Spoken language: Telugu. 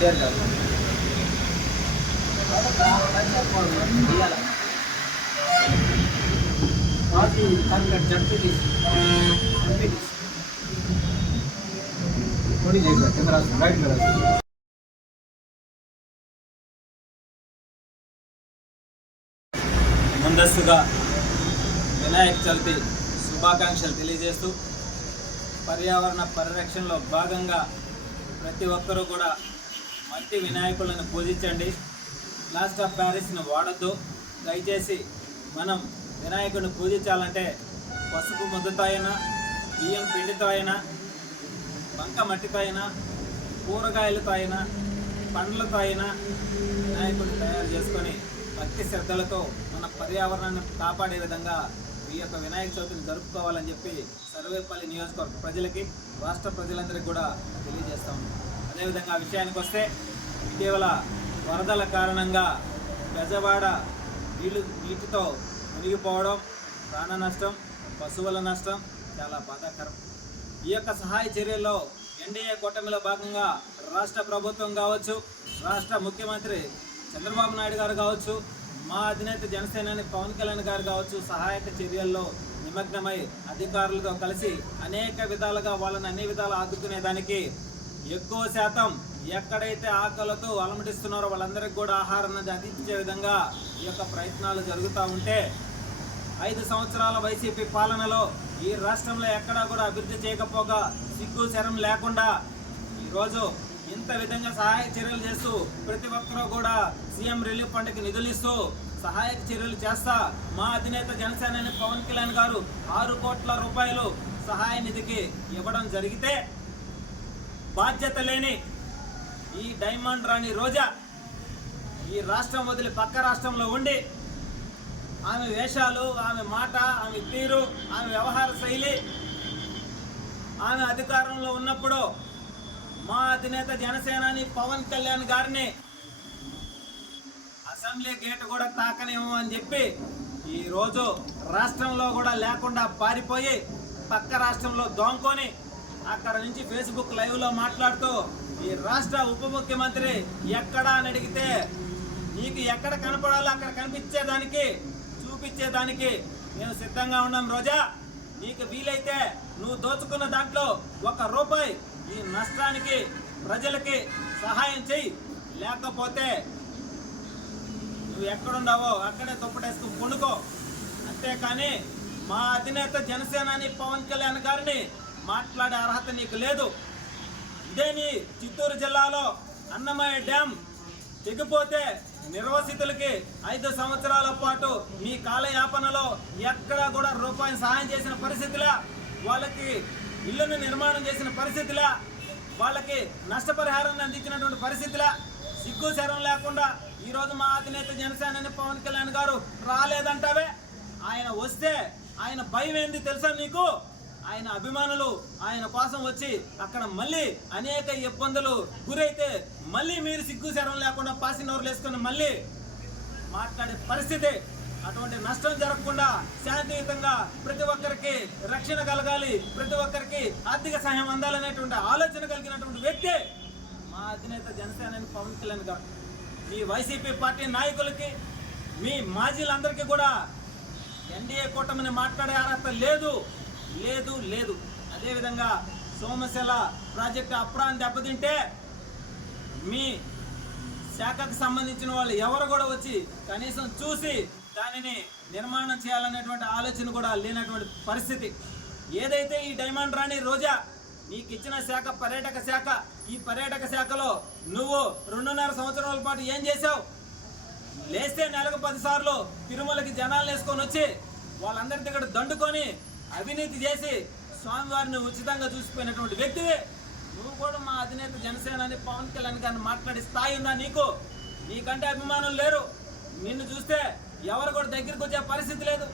షేర్ చేస్తాం. మాజీ క్యాబినెట్ జడ్పీటీసీ పోటీ చేశారు కింద రాష్ట్రం రైట్ రాష్ట్రం. ముందస్తుగా వినాయక చవితి శుభాకాంక్షలు తెలియజేస్తూ పర్యావరణ పరిరక్షణలో భాగంగా ప్రతి ఒక్కరూ కూడా మట్టి వినాయకులను పూజించండి. ప్లాస్టర్ ఆఫ్ ప్యారిస్ను వాడద్దు. దయచేసి మనం వినాయకుడిని పూజించాలంటే పసుపు ముద్దతో అయినా, బియ్యం పిండితో అయినా, బంక మట్టితో అయినా, కూరగాయలతో అయినా, పండ్లతో అయినా వినాయకుడిని తయారు చేసుకొని భక్తి శ్రద్ధలతో మన పర్యావరణాన్ని కాపాడే విధంగా ఈ యొక్క వినాయక చవితిని జరుపుకోవాలని చెప్పి సర్వేపల్లి నియోజకవర్గ ప్రజలకి, రాష్ట్ర ప్రజలందరికీ కూడా తెలియజేస్తాము. అదేవిధంగా ఆ విషయానికి వస్తే, ఇటీవల వరదల కారణంగా బెజవాడ నీటితో మునిగిపోవడం, ప్రాణ నష్టం, పశువుల నష్టం చాలా బాధాకరం. ఈ యొక్క సహాయ చర్యల్లో ఎన్డీఏ కూటమిలో భాగంగా రాష్ట్ర ప్రభుత్వం కావచ్చు, రాష్ట్ర ముఖ్యమంత్రి చంద్రబాబు నాయుడు గారు కావచ్చు, మా అధినేత జనసేనాని పవన్ కళ్యాణ్ గారు కావచ్చు సహాయక చర్యల్లో నిమగ్నమై అధికారులతో కలిసి అనేక విధాలుగా వాళ్ళని అన్ని విధాలు ఆదుకునేదానికి ఎక్కువ శాతం ఎక్కడైతే ఆకలితో అలమటిస్తున్నారో వాళ్ళందరికీ కూడా ఆహారాన్ని అందించే విధంగా ఈ యొక్క ప్రయత్నాలు జరుగుతూ ఉంటే, 5 సంవత్సరాల వైసీపీ పాలనలో ఈ రాష్ట్రంలో ఎక్కడా కూడా అభివృద్ధి చేయకపోగా సిగ్గు శరం లేకుండా ఈరోజు ఇంత విధంగా సహాయక చర్యలు చేస్తూ ప్రతి ఒక్కరూ కూడా సీఎం రిలీఫ్ ఫండ్కి నిధులు ఇస్తూ సహాయక చర్యలు చేస్తా మా అధినేత జనసేనాని పవన్ కళ్యాణ్ గారు 6 కోట్ల రూపాయలు సహాయ నిధికి ఇవ్వడం జరిగితే, బాధ్యత లేని ఈ డైమండ్ రాణి రోజా ఈ రాష్ట్రం వదిలి పక్క రాష్ట్రంలో ఉండి ఆమె వేషాలు, ఆమె మాట, ఆమె తీరు, ఆమె వ్యవహార శైలి, ఆమె అధికారంలో ఉన్నప్పుడు మా అధినేత జనసేనాని పవన్ కళ్యాణ్ గారిని అసెంబ్లీ గేట్ కూడా తాకనేమో అని చెప్పి ఈరోజు రాష్ట్రంలో కూడా లేకుండా పారిపోయి పక్క రాష్ట్రంలో దోంకొని అక్కడ నుంచి ఫేస్బుక్ లైవ్లో మాట్లాడుతూ ఈ రాష్ట్ర ఉప ముఖ్యమంత్రి ఎక్కడా అని అడిగితే నీకు ఎక్కడ కనపడాలో అక్కడ కనిపించేదానికి, చూపించేదానికి మేము సిద్ధంగా ఉన్నాం రోజా. నీకు వీలైతే నువ్వు దోచుకున్న దాంట్లో 1 రూపాయి ఈ నష్టానికి ప్రజలకి సహాయం చెయ్యి, లేకపోతే నువ్వు ఎక్కడున్నావో అక్కడే దుప్పటేసుకు పండుకో. అంతేకాని మా అధినేత జనసేనాని పవన్ కళ్యాణ్ గారిని మాట్లాడే అర్హత నీకు లేదు. ఇదే నీ చిత్తూరు జిల్లాలో అన్నమయ్య డ్యామ్ తెగిపోతే నిర్వాసితులకి 5 సంవత్సరాల పాటు మీ కాలయాపనలో ఎక్కడా కూడా రూపాయి సహాయం చేసిన పరిస్థితిలా, వాళ్ళకి ఇళ్లను నిర్మాణం చేసిన పరిస్థితిలా, వాళ్ళకి నష్టపరిహారాన్ని అందించినటువంటి పరిస్థితిలా సిగ్గు శరం లేకుండా ఈరోజు మా అధినేత జనసేనాని పవన్ కళ్యాణ్ గారు రాలేదంటావే. ఆయన వస్తే ఆయన భయం ఏంది తెలుసా నీకు? ఆయన అభిమానులు ఆయన కోసం వచ్చి అక్కడ మళ్ళీ అనేక ఇబ్బందులు గురైతే మళ్ళీ మీరు సిగ్గు శరం లేకుండా పాసి నోరులు వేసుకుని మళ్ళీ మాట్లాడే పరిస్థితి. అటువంటి నష్టం జరగకుండా శాంతియుతంగా ప్రతి ఒక్కరికి రక్షణ కలగాలి, ప్రతి ఒక్కరికి ఆర్థిక సహాయం అందాలనేటువంటి ఆలోచన కలిగినటువంటి వ్యక్తి మా అధినేత జనసేనాని పవన్ కళ్యాణ్ గారు. మీ వైసీపీ పార్టీ నాయకులకి, మీ మాజీలందరికీ కూడా ఎన్డీఏ కూటమిని మాట్లాడే అర్హత లేదు లేదు లేదు. అదేవిధంగా సోమశిల ప్రాజెక్టు అప్రాన్ని దెబ్బతింటే మీ శాఖకు సంబంధించిన వాళ్ళు ఎవరు కూడా వచ్చి కనీసం చూసి దానిని నిర్మాణం చేయాలనేటువంటి ఆలోచన కూడా లేనటువంటి పరిస్థితి. ఏదైతే ఈ డైమండ్ రాణి రోజా నీకు ఇచ్చిన శాఖ పర్యాటక శాఖ, ఈ పర్యాటక శాఖలో నువ్వు 2.5 సంవత్సరాల పాటు ఏం చేశావు? లేస్తే నెలకు 10 సార్లు తిరుమలకి జనాలు వేసుకొని వచ్చి వాళ్ళందరి దగ్గర దండుకొని అవినీతి చేసి స్వామివారిని ఉచితంగా చూసిపోయినటువంటి వ్యక్తివి. నువ్వు కూడా మా అధినేత జనసేనాని పవన్ కళ్యాణ్ గారిని మాట్లాడే స్థాయి ఉందా నీకు? నీకంటే అభిమానులు లేరు. నిన్ను చూస్తే ఎవరు కూడా దగ్గరికి వచ్చే పరిస్థితి లేదు.